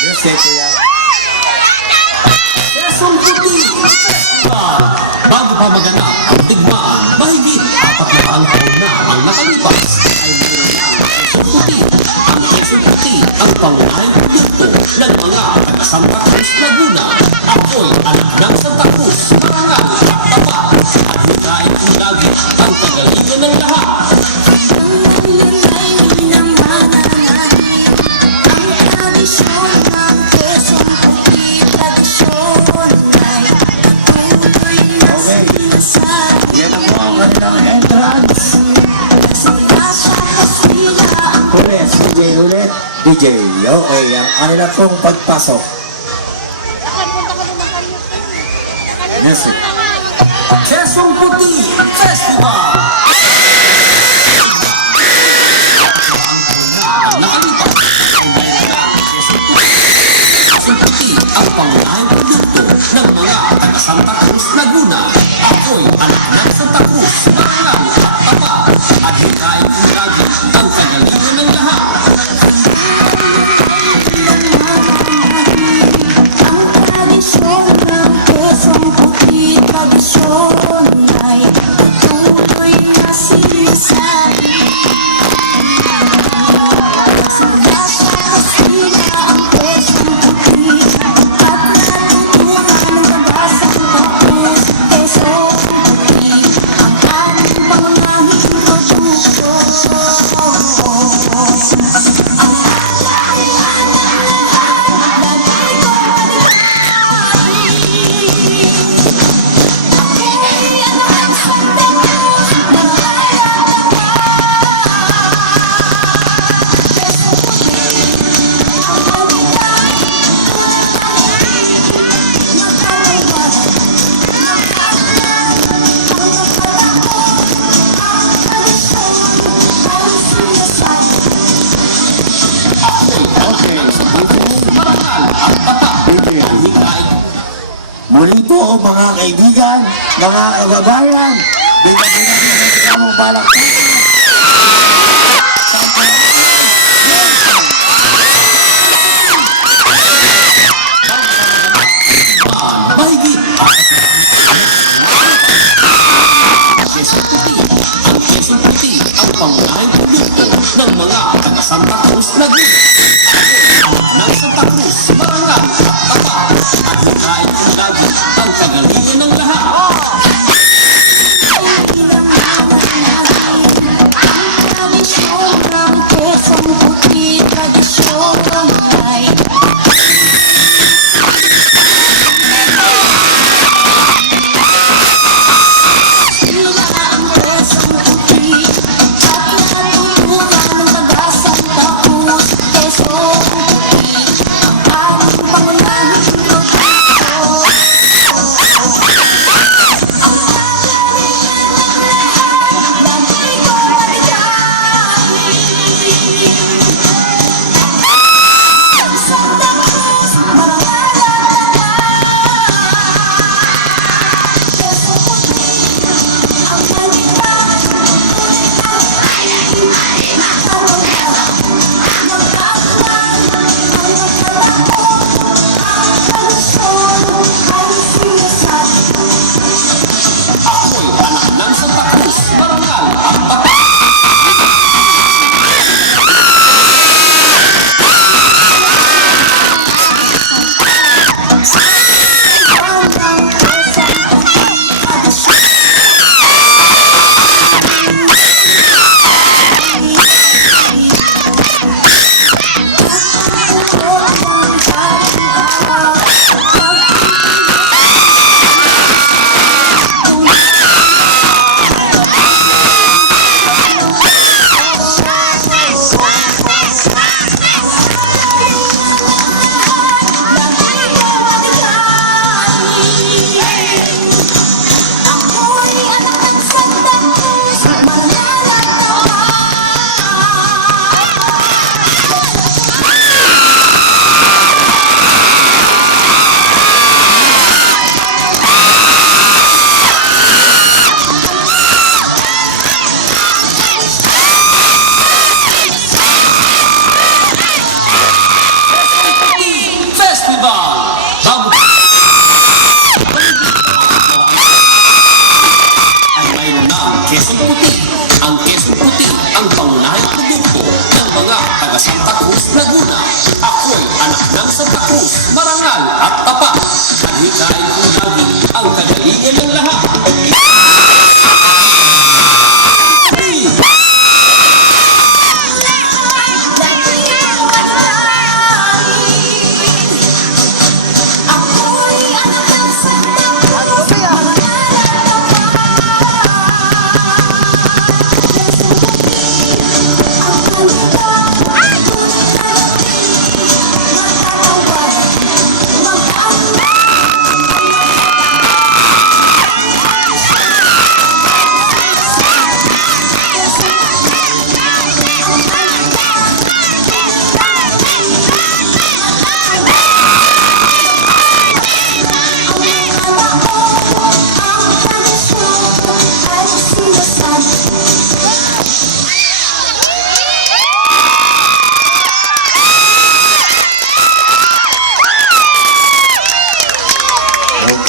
Yes, kuya. Quezon City Festival. Bago pa maganap ang digmaan, mahigit 4 taon na ang nakalipas ay meron na ang Quezon City. Ang Quezon City ang pangunahing produkto ng mga taga Santa Cruz, Laguna. Ako'y anak ng Santa Cruz, Marangal at Tapa. At hikain kong lagi ang kagalingan ng lahat. Yan na po ang kanilang entrance. Ulit, DJ ulit. DJ, okay. Ang kanila pong pagpasok. Yes, Quezon City Festival. Ang nakalipas ay meron na ang Quezon City ang pangunahing produkto ng mga taga Santa Cruz, Laguna. Ako'y anak ng Santa Cruz, Marangal at Tapa. At hikain kong lagi ang kagalingan ng lahat. muli po mga kaibigan, mga kababayan, bigyan mo balaktakan. Mahigit Quezon City. Ang Quezon City ang pangunahing produkto ng mga taga Santa Cruz, Laguna. Anak ng Santa Cruz, Marangal at Tapa. At hikain kong lagi ang kagalingan ng lahat.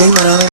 Maraming